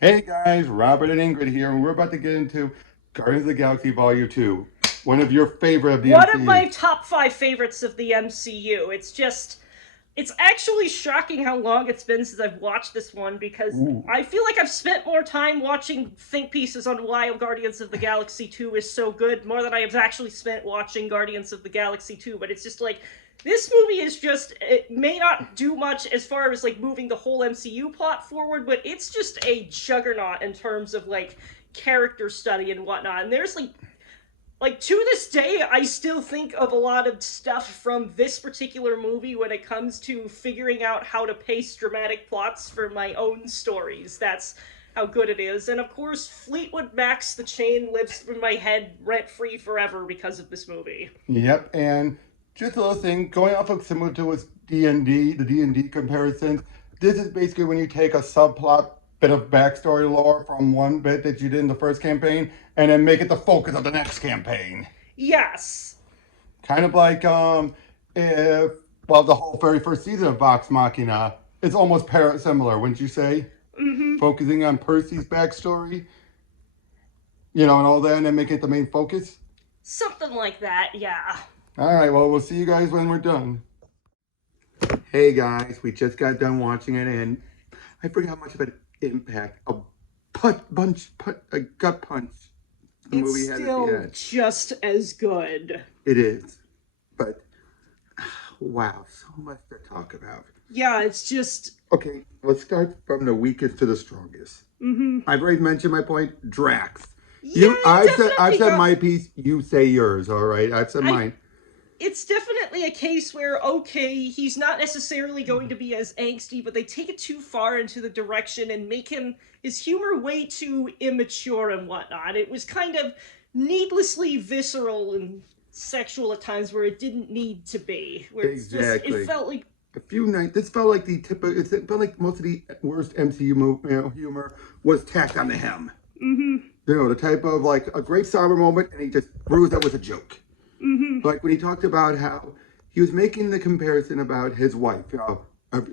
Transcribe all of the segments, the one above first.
Hey guys, Robert and Ingrid here, and we're about to get into Guardians of the Galaxy Volume 2. One of your favorite of the One of MCU. my top five favorites of the MCU. It's actually shocking how long it's been since I've watched this one because Ooh. I feel like I've spent more time watching think pieces on why Guardians of the Galaxy 2 is so good, more than I have actually spent watching Guardians of the Galaxy 2. But it's just like, this movie is just, it may not do much as far as like moving the whole MCU plot forward, but it's just a juggernaut in terms of like character study and whatnot. And there's like to this day I still think of a lot of stuff from this particular movie when it comes to figuring out how to pace dramatic plots for my own stories. That's how good it is. And of course, Fleetwood Mac's The Chain lives in my head rent free forever because of this movie. Yep, and just a little thing, going off of similar to with D&D, the D&D comparisons, this is basically when you take a subplot bit of backstory lore from one bit that you did in the first campaign and then make it the focus of the next campaign. Yes. Kind of like if well the whole very first season of Vox Machina is almost similar, wouldn't you say? Mm-hmm. Focusing on Percy's backstory, and all that, and then make it the main focus. Something like that, yeah. All right, well, we'll see you guys when we're done. Hey guys, we just got done watching it, and I forgot how much of an impact a gut punch the It's movie had at the still end. just as good. It is, but wow, so much to talk about. Yeah, it's just. Okay, let's start from the weakest to the strongest. Mm-hmm. I've already mentioned my point. Drax. Yeah, I've definitely said got. my piece. You say yours. All right. I've said I mine. it's definitely a case where, okay, he's not necessarily going to be as angsty, but they take it too far into the direction and make his humor way too immature and whatnot. It was kind of needlessly visceral and sexual at times where it didn't need to be. Where it Exactly. felt like. A few nights. This felt like the typical. It felt like most of the worst MCU humor was tacked on to him. Mm-hmm. The type of like a great somber moment, and he just bruised that with a joke. Mm-hmm. Like when he talked about how he was making the comparison about his wife.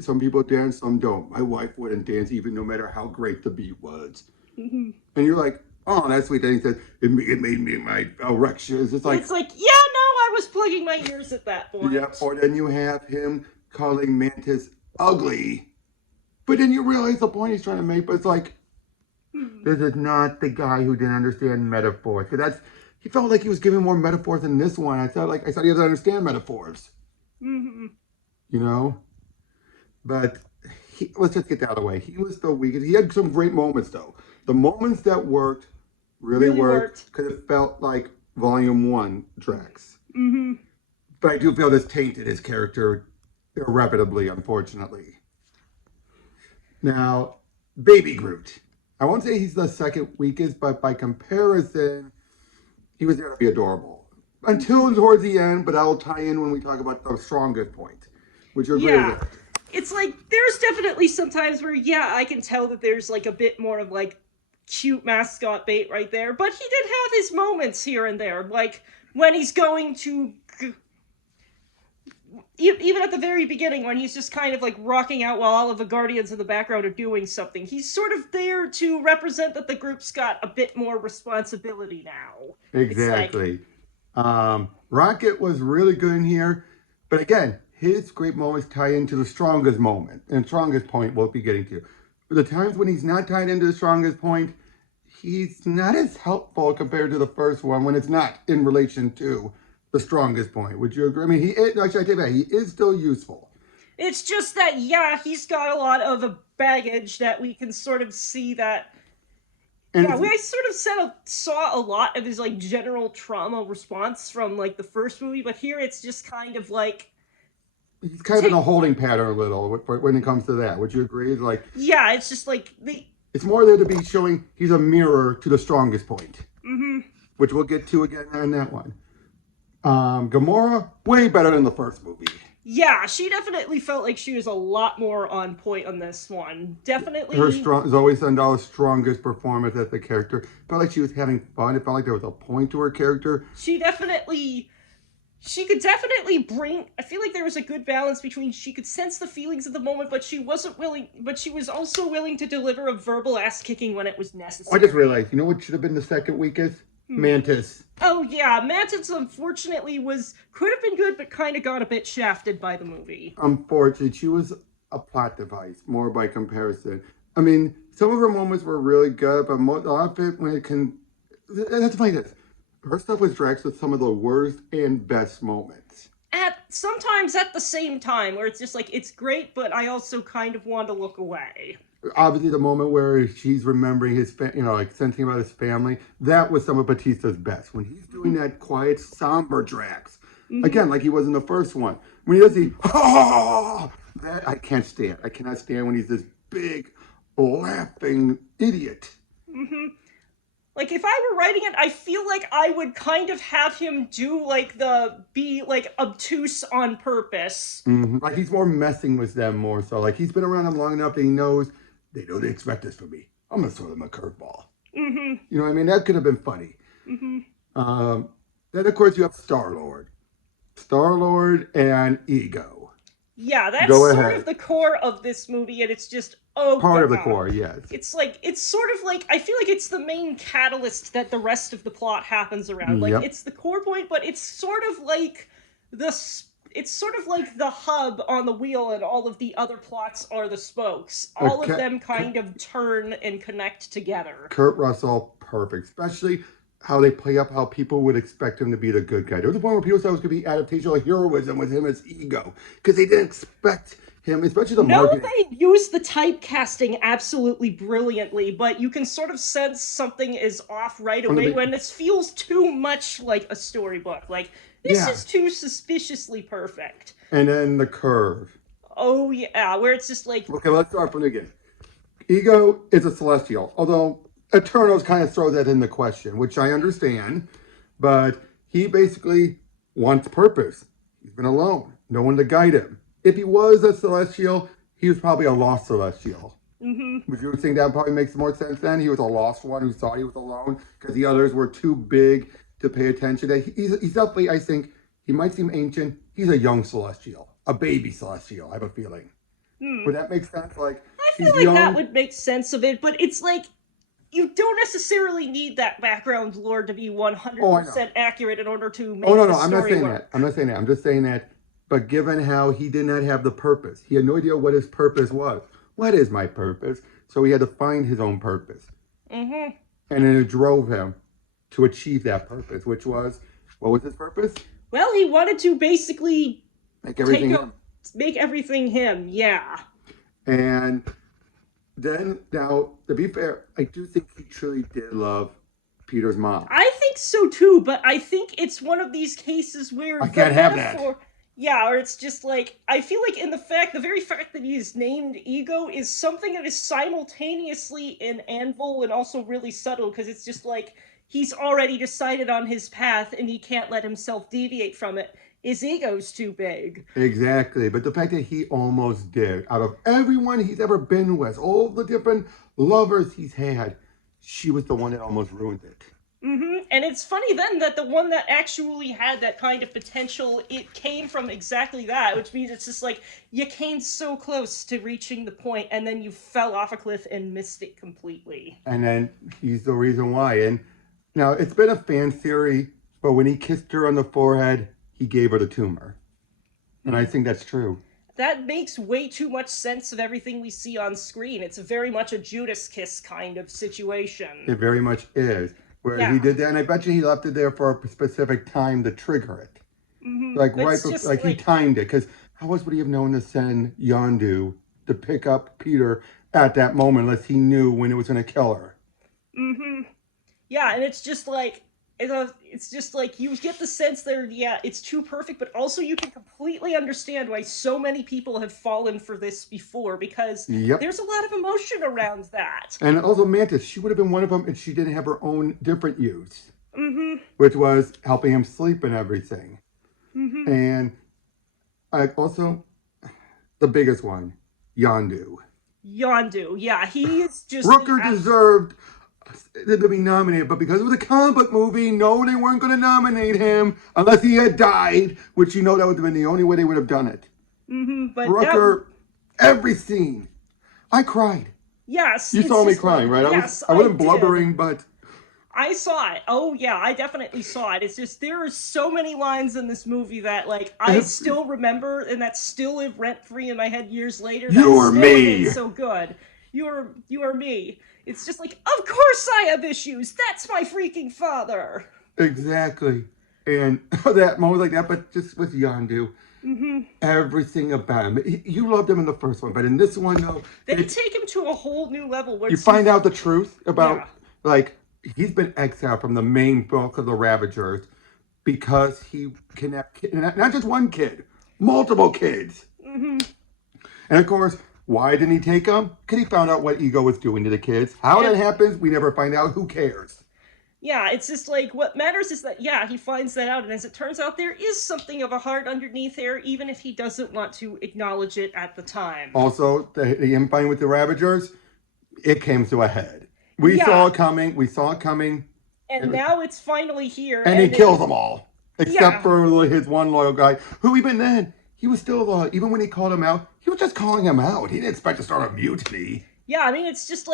Some people dance, some don't. My wife wouldn't dance even no matter how great the beat was. Mm-hmm. And you're like, oh, that's sweet. Then he said, it made me my erections. It's like, It's like, yeah, no, I was plugging my ears at that yeah. point. Or then you have him calling Mantis ugly. But then you realize the point he's trying to make, but it's like, Hmm. this is not the guy who didn't understand metaphors. Because he felt like he was giving more metaphors in this one. I thought he doesn't understand metaphors, Mm-hmm. you know? But let's just get that out of the way. He was the weakest. He had some great moments, though. The moments that worked really Really worked worked. because it felt like Volume 1 Drax. Mm-hmm. But I do feel this tainted his character irreparably, unfortunately. Now, Baby Groot. I won't say he's the second weakest, but by comparison, he was there to be adorable. Until towards the end, but I'll tie in when we talk about the strongest point. Would you agree with Yeah. that? It's like there's definitely some times where, yeah, I can tell that there's like a bit more of like cute mascot bait right there, but he did have his moments here and there, like when he's going to even at the very beginning when he's just kind of like rocking out while all of the guardians in the background are doing something. He's sort of there to represent that the group's got a bit more responsibility now. It's like, Exactly. Rocket was really good in here, but again, his great moments tie into the strongest moment and strongest point we'll be getting to. The times when he's not tied into the strongest point, he's not as helpful compared to the first one when it's not in relation to the strongest point. Would you agree? I mean, he is, actually, I take that. He is still useful. it's just that, yeah, he's got a lot of a baggage that we can sort of see that. And Yeah, it's, we sort of saw a lot of his like general trauma response from like the first movie, but here it's just kind of like he's kind of in a take. holding pattern a little when it comes to that. Would you agree? It's like, Yeah, it's just like the. it's more there to be showing he's a mirror to the strongest point, Mm-hmm. which we'll get to again on that one. Gamora, way better than the first movie. Yeah, she definitely felt like she was a lot more on point on this one. Her Definitely. strong Zoe Saldana's strongest performance as the character. Felt like she was having fun. It felt like there was a point to her character. She definitely she could definitely bring. I feel like there was a good balance between she could sense the feelings of the moment, but she wasn't willing. But she was also willing to deliver a verbal ass kicking when it was I just necessary. realized, you know what should have been the second weakest? Hmm. Mantis. Oh yeah, Mantis unfortunately could have been good, but kind of got a bit shafted by the movie. Unfortunately, she was a plot device, more by comparison. I mean, some of her moments were really good, but a lot of it, when it can. That's funny, this. Her stuff with Drax was some of the worst and best moments. At sometimes at the same time, where it's just like it's great, but I also kind of want to look away. Obviously, the moment where she's remembering like thinking about his family, that was some of Batista's best. When he's doing that quiet, somber Drax, Mm-hmm. again, like he was in the first one. When he does the, oh, that I can't stand. I cannot stand when he's this big, laughing idiot. Mm-hmm. Like if I were writing it, I feel like I would kind of have him do like be like obtuse on purpose. Like he's more messing with them more so. Like he's been around them long enough that he knows they know they expect this from me. I'm gonna throw them a curveball. Mm-hmm. You know what I mean? That could have been funny. Mm-hmm. Then of course you have Star Lord and Ego. Yeah, that's Go sort of ahead. the core of this movie, and it's just oh Part of the god. core, yes. It's sort of like I feel like it's the main catalyst that the rest of the plot happens around. Like Yep. it's the core point, but it's sort of like it's sort of like the hub on the wheel, and all of the other plots are the spokes. All of them kind of turn and connect together. Kurt Russell, perfect. Especially how they play up how people would expect him to be the good guy. There was a point where people said it was going to be adaptational heroism with him as Ego. Because they didn't expect him, especially the No, marketing. they use the typecasting absolutely brilliantly, but you can sort of sense something is off right From the away be- when this feels too much like a storybook. Like, this yeah. is too suspiciously perfect. And then the curve. Oh, yeah, where it's just like, Okay, let's start from the beginning. Ego is a celestial, although Eternals kind of throw that into question, which I understand. But he basically wants purpose. He's been alone, no one to guide him. If he was a celestial, he was probably a lost celestial. mm-hmm. Would you think that probably makes more sense then? He was a lost one who thought he was alone because the others were too big to pay attention to. He's definitely, I think, he might seem ancient. He's a young celestial, a baby celestial, I have a feeling. Hmm. Would that make sense? Like, I he's feel like that young. would make sense of it, but it's like, you don't necessarily need that background lore to be 100% accurate in order to make Oh no, the no, I'm not story saying work. that. I'm not saying that. I'm just saying that. But given how he did not have the purpose, he had no idea what his purpose was. What is my purpose? So he had to find his own purpose, Mm-hmm. and then it drove him to achieve that purpose, which was what was his purpose? Well, he wanted to basically Make take everything a him. make everything him. Yeah. And then now, to be fair, I do think he truly did love Peter's mom. I think so too, but I think it's one of these cases where I the can't have metaphor, that. yeah, or it's just like I feel like the very fact that he is named Ego is something that is simultaneously an anvil and also really subtle because it's just like he's already decided on his path and he can't let himself deviate from it. His ego's too big. Exactly. But the fact that he almost did, out of everyone he's ever been with, all the different lovers he's had, she was the one that almost ruined it. Mm-hmm. And it's funny then that the one that actually had that kind of potential, it came from exactly that, which means it's just like you came so close to reaching the point and then you fell off a cliff and missed it completely. And then he's the reason why. And now it's been a fan theory, but when he kissed her on the forehead, he gave her the tumor. And I think that's true. That makes way too much sense of everything we see on screen. It's very much a Judas kiss kind of situation. It very much is. Where Yeah. he did that, and I bet you he left it there for a specific time to trigger it. Mm-hmm. Like right It's before, just like he timed it. Because how else would he have known to send Yondu to pick up Peter at that moment unless he knew when it was going to kill her? Mm-hmm. Yeah, and it's just like it's just like you get the sense there, yeah, it's too perfect, but also you can completely understand why so many people have fallen for this before because Yep. there's a lot of emotion around that. And also Mantis, she would have been one of them if she didn't have her own different use, Mm-hmm. which was helping him sleep and everything. Mm-hmm. And I also, the biggest one, Yondu. Yondu, yeah, he is just Rooker deserved to be nominated, but because it was a comic book movie, no, they weren't going to nominate him unless he had died, which that would have been the only way they would have done it. But Rucker, every scene, I cried. Yes. You saw me crying, right? Yes, I wasn't did. blubbering, but I saw it. Oh yeah, I definitely saw it. It's just there are so many lines in this movie that I still remember and that still live rent free in my head years later. You're me. So good. You are me. It's just of course I have issues. That's my freaking father. Exactly. And that moment like that, but just with Yondu. Everything about him. You loved him in the first one, but in this one, though, they take him to a whole new level. Where you find out the truth about, he's been exiled from the main book of the Ravagers because he kidnapped not just one kid, multiple kids. And of course, why didn't he take them? Because he found out what Ego was doing to the kids. How that happens, we never find out. Who cares? Yeah, it's just what matters is that, he finds that out, and as it turns out, there is something of a heart underneath there, even if he doesn't want to acknowledge it at the time. Also, the infighting with the Ravagers, it came to a head. We saw it coming. And now it's finally here. And he kills them all. Except for his one loyal guy, who even then, he was still loyal. Even when he called him out, he was just calling him out. He didn't expect to start a mutiny. Yeah, I mean, it's just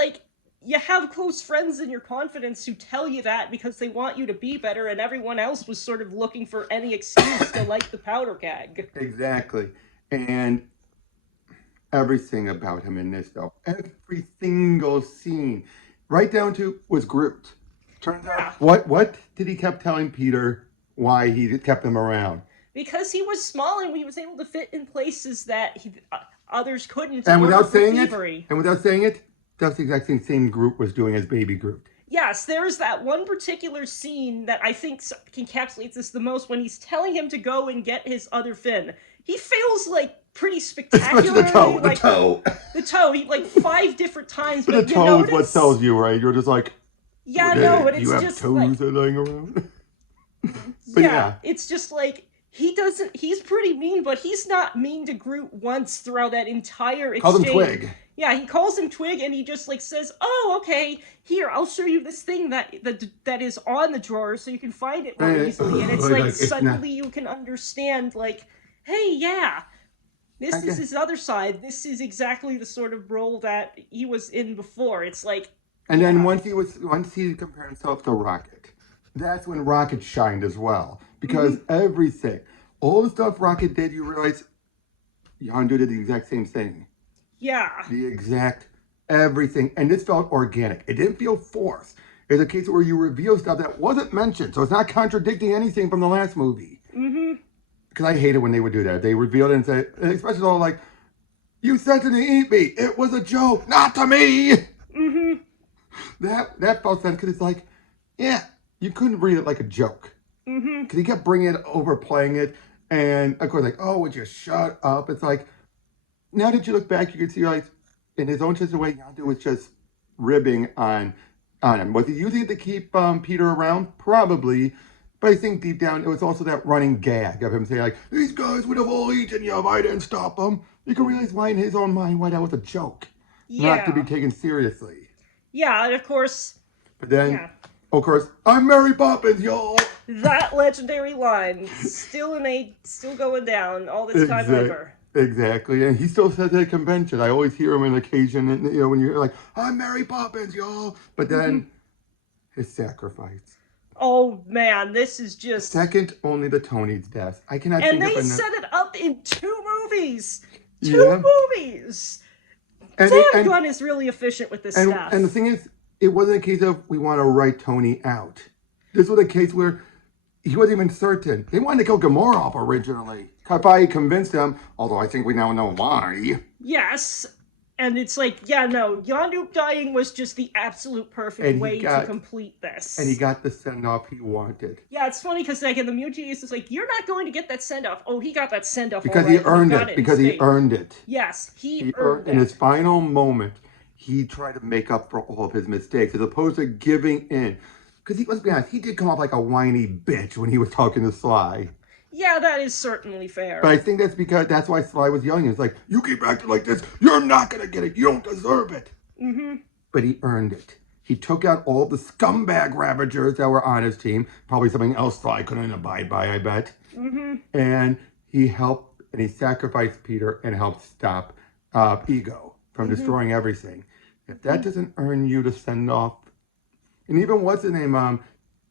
you have close friends in your confidence who tell you that because they want you to be better, and everyone else was sort of looking for any excuse to light the powder keg. Exactly. And everything about him in this, though, every single scene, right down to was Groot. Turns out, what did he kept telling Peter why he kept him around? Because he was small and he was able to fit in places that others couldn't. And without saying it, that's the exact same Groot was doing as Baby Groot. Yes, there's that one particular scene that I think encapsulates this the most when he's telling him to go and get his other fin. He fails pretty spectacularly. The toe. The toe. He 5 different times. But the toe is what tells you, right? You're just but it's you have just toes lying around. But it's just he's pretty mean, but he's not mean to Groot once throughout that entire exchange. Calls him Twig. Yeah, he calls him Twig, and he just says, "Oh, okay, here, I'll show you this thing that is on the drawer, so you can find it more easily." And it's suddenly you can understand, hey, yeah, this is his other side. This is exactly the sort of role that he was in before. It's and then once he compared himself to Rocket, that's when Rocket shined as well, because everything, all the stuff Rocket did, you realize Yondu did the exact same thing. Yeah. The exact everything. And this felt organic. It didn't feel forced. It's a case where you reveal stuff that wasn't mentioned. So it's not contradicting anything from the last movie. Because I hate it when they would do that. They revealed it and say, especially all you said to eat me. It was a joke. Not to me. That felt sense because it's you couldn't read it like a joke. Because he kept bringing it, overplaying it. And of course, would you shut up? It's now that you look back, you can see in his own twisted way, Yondu was just ribbing on him. Was he using it to keep Peter around? Probably. But I think deep down, it was also that running gag of him saying these guys would have all eaten you if I didn't stop them. You can realize why in his own mind why that was a joke. Not to be taken seriously. Yeah, and of course. But then, of course, I'm Mary Poppins, y'all. That legendary line, still going down all this time later. Exactly, and he still says at a convention. I always hear him on occasion, and when you're I'm Mary Poppins, y'all. But then, his sacrifice. Oh man, this is just second only to Tony's death. I cannot. And they set it up in 2 movies. 2 movies. Sam Gunn is really efficient with this stuff. And the thing is, it wasn't a case of we want to write Tony out. This was a case where he wasn't even certain. They wanted to kill Gamora off originally. Kai convinced them, although I think we now know why. Yes. And it's Yondu dying was just the absolute perfect way to complete this. And he got the send-off he wanted. Yeah, it's funny because in the mutinies, it's you're not going to get that send-off. Oh, he got that send-off because he earned it. Because he earned it. Yes, he earned it. In his final moment, he tried to make up for all of his mistakes as opposed to giving in. Because let's be honest, he did come off like a whiny bitch when he was talking to Sly. Yeah, that is certainly fair. But I think that's why Sly was yelling. It's you keep acting like this, you're not going to get it. You don't deserve it. But he earned it. He took out all the scumbag ravagers that were on his team. Probably something else that I couldn't abide by, I bet. And he helped, and he sacrificed Peter and helped stop Ego from destroying everything. If that doesn't earn you to send off, and even what's his name, and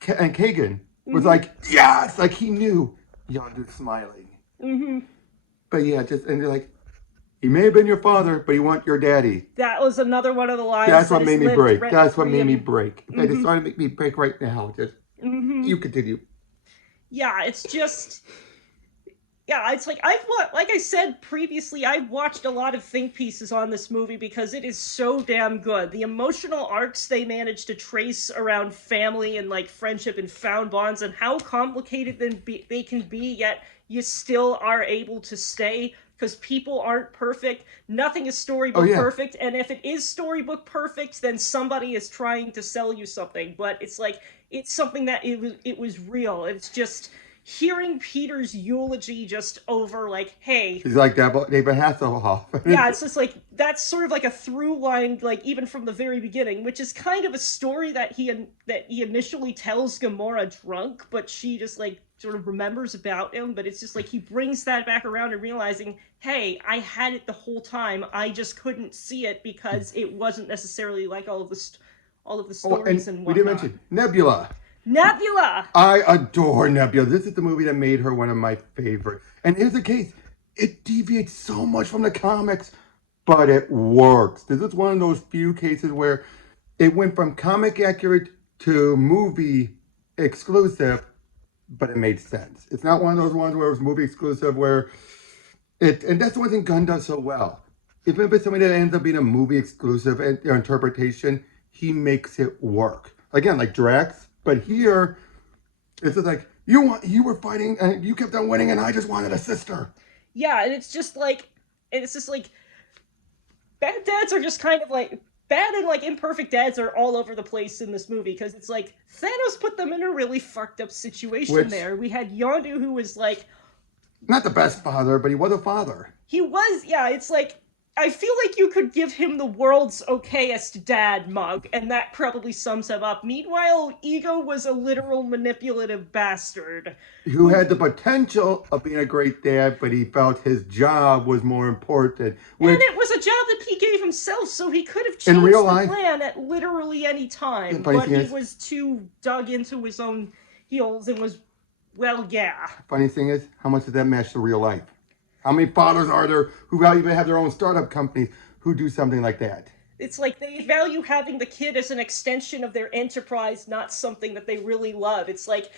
Kagan was like, yes, like he knew Yondu's smiling. But yeah, and they're like, he may have been your father, but he wasn't your daddy. That was another one of the lines. That's what made me break. That's what made me and- break. That is starting to make me break right now. Just you continue. Yeah, it's just. Yeah, it's like like I said previously, I've watched a lot of think pieces on this movie because it is so damn good. The emotional arcs they managed to trace around family and like friendship and found bonds and how complicated they can be, yet you still are able to stay because people aren't perfect. Nothing is storybook perfect, and if it is storybook perfect, then somebody is trying to sell you something. But it's like it's something that it was real. It's just hearing Peter's eulogy just over like, hey, he's like David Hasselhoff. Yeah, it's just like that's sort of like a through line, like even from the very beginning, which is kind of a story that he initially tells Gamora drunk, but she just like sort of remembers about him. But it's just like he brings that back around and realizing, hey, I had it the whole time. I just couldn't see it because it wasn't necessarily like all of the stories and whatnot. We didn't mention Nebula. Nebula! I adore Nebula. This is the movie that made her one of my favorites. And here's the case. It deviates so much from the comics, but it works. This is one of those few cases where it went from comic accurate to movie exclusive, but it made sense. It's not one of those ones where it was movie exclusive where and that's one thing Gunn does so well. Even if it's something that ends up being a movie exclusive interpretation, he makes it work. Again, like Drax. But here, it's just like, you were fighting and you kept on winning and I just wanted a sister. Yeah, and it's just like, bad dads are just kind of like, bad and like imperfect dads are all over the place in this movie because it's like, Thanos put them in a really fucked up situation there. We had Yondu who was like... Not the best father, but he was a father. He was, yeah, it's like, I feel like you could give him the world's okayest dad mug, and that probably sums him up. Meanwhile, Ego was a literal manipulative bastard. Who had the potential of being a great dad, but he felt his job was more important. And it was a job that he gave himself, so he could have changed the plan at literally any time. But he was too dug into his own heels and was, well, yeah. Funny thing is, how much does that match to real life? How many fathers are there who even have their own startup companies who do something like that? It's like they value having the kid as an extension of their enterprise, not something that they really love. It's like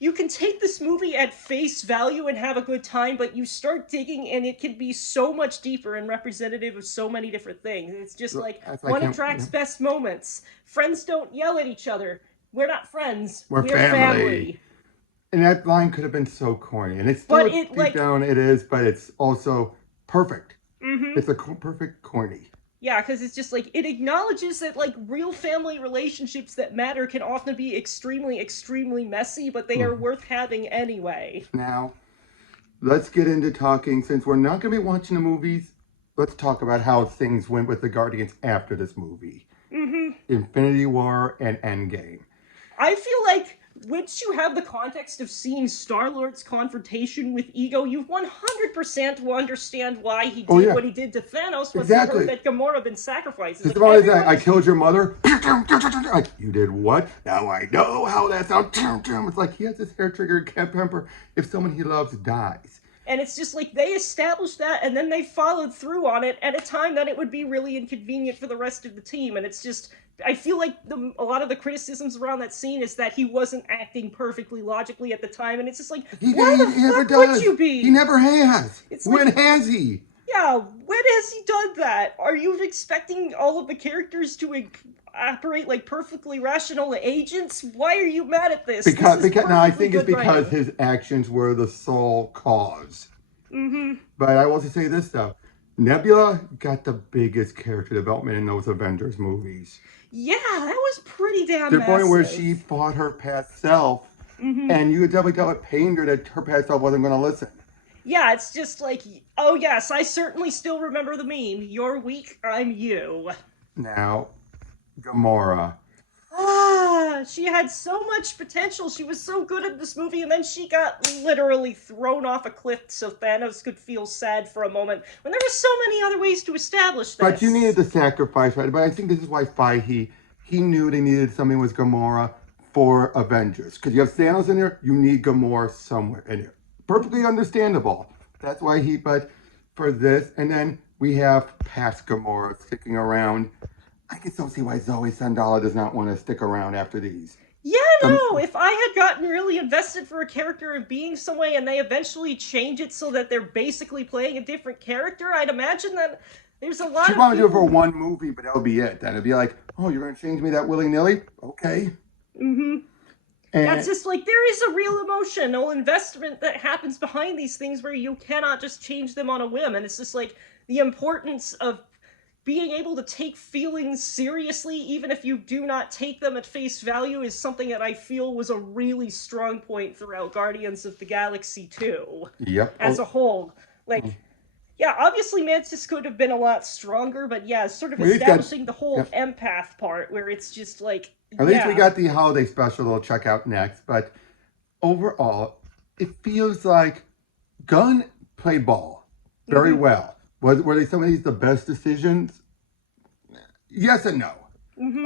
you can take this movie at face value and have a good time, but you start digging and it can be so much deeper and representative of so many different things. It's just like one of Drax's best moments. Friends don't yell at each other. We're not friends. We're family. And that line could have been so corny. And it's still deep down it is, but it's also perfect. It's a perfect corny. Yeah, because it's just like, it acknowledges that like real family relationships that matter can often be extremely, extremely messy, but they are worth having anyway. Now, let's get into talking, since we're not going to be watching the movies, let's talk about how things went with the Guardians after this movie. Infinity War and Endgame. I feel like once you have the context of seeing Star-Lord's confrontation with Ego, you 100% will understand why he did what he did to Thanos once he heard that Gamora had been sacrificed. It's like, I killed your mother. Like, you did what? Now I know how that sounds. It's like he has this hair trigger temper if someone he loves dies. And it's just like they established that and then they followed through on it at a time that it would be really inconvenient for the rest of the team. And it's just, I feel like a lot of the criticisms around that scene is that he wasn't acting perfectly logically at the time. And it's just like, why the fuck would you be? He never has. When has he? Yeah, when has he done that? Are you expecting all of the characters to operate like perfectly rational agents? Why are you mad at this? Because no, I think it's because his actions were the sole cause. But I will also say this though, Nebula got the biggest character development in those Avengers movies. Yeah, that was pretty damn massive. To the point where she fought her past self, and you could definitely tell it pained her that her past self wasn't going to listen. Yeah, it's just like, oh yes, I certainly still remember the meme. You're weak, I'm you. Now, Gamora. She had so much potential. She was so good in this movie, and then she got literally thrown off a cliff so Thanos could feel sad for a moment when there were so many other ways to establish But you needed this. the sacrifice, right? But I think this is why Feige, he knew they needed something with Gamora for Avengers. Because you have Thanos in there, you need Gamora somewhere in there. Perfectly understandable. That's why but for this, and then we have past Gamora sticking around. I can still see why Zoe Sandala does not want to stick around after these. Yeah, no, if I had gotten really invested for a character of being some way and they eventually change it so that they're basically playing a different character, I'd imagine that there's a lot She'd of want to do it people... for one movie, but that would be it. Then it'd be like, oh, you're going to change me that willy-nilly? Okay. Mm-hmm. And That's just like, there is a real emotional investment that happens behind these things where you cannot just change them on a whim. And it's just like the importance of being able to take feelings seriously, even if you do not take them at face value, is something that I feel was a really strong point throughout Guardians of the Galaxy 2 yep. as a whole. Like, yeah, obviously Mantis could have been a lot stronger, but yeah, sort of We at least got, establishing the whole yep. empath part where it's just like, At least we yeah. got the holiday special we'll check out next. But overall, it feels like Gunn played ball very well. Were they some of these the best decisions? Yes and no.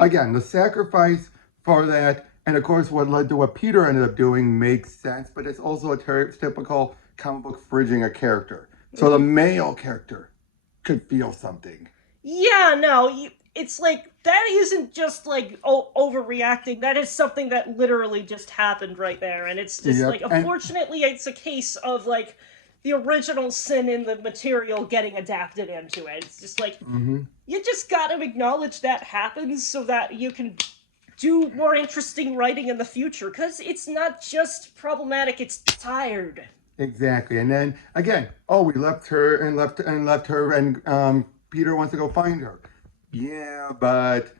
Again, the sacrifice for that, and of course what led to what Peter ended up doing makes sense, but it's also a typical comic book fridging a character. So the male character could feel something. Yeah, no, it's like, that isn't just like overreacting. That is something that literally just happened right there. And it's just Yep. like, unfortunately, it's a case of like the original sin in the material getting adapted into it. It's just like, you just gotta acknowledge that happens so that you can do more interesting writing in the future. Because it's not just problematic, it's tired. Exactly. And then again, oh, we left her and left her, and Peter wants to go find her. Yeah, but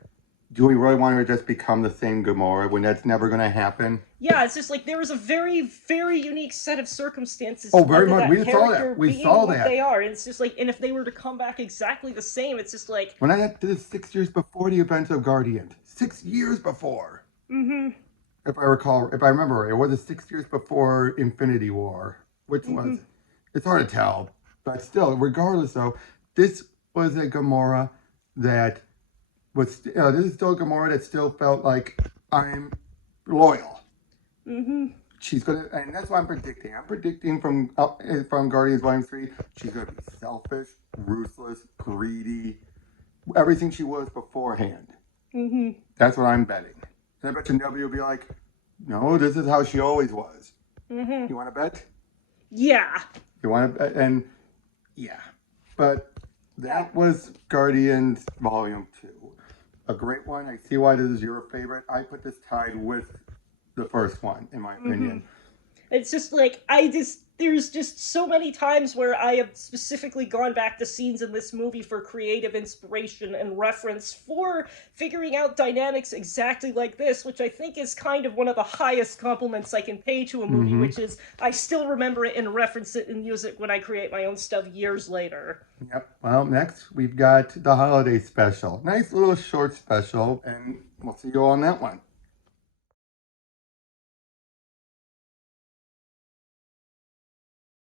do we really want her to just become the same Gamora when that's never going to happen? Yeah, it's just like there was a very, very unique set of circumstances Oh, to very led to much. that We saw character that. We being saw what that. they are. And it's just like, and if they were to come back exactly the same, it's just like, When I did this 6 years before the events of Guardians, 6 years before. If I recall, if I remember, it was 6 years before Infinity War. Which was it? It's hard to tell, but still, regardless, though, this was a Gamora that was. This is still a Gamora that still felt like I'm loyal. She's gonna, and that's what I'm predicting. I'm predicting from Guardians Volume 3, she's gonna be selfish, ruthless, greedy, everything she was beforehand. That's what I'm betting. And I bet you W will be like, no, this is how she always was. You want to bet? yeah. You want to bet? And yeah, but that was Guardians Volume 2. A great one. I see why this is your favorite. I put this tied with the first one, in my opinion. It's just like, there's just so many times where I have specifically gone back to scenes in this movie for creative inspiration and reference for figuring out dynamics exactly like this, which I think is kind of one of the highest compliments I can pay to a movie, which is I still remember it and reference it in music when I create my own stuff years later. Yep. Well, next we've got the holiday special. Nice little short special, and we'll see you all on that one.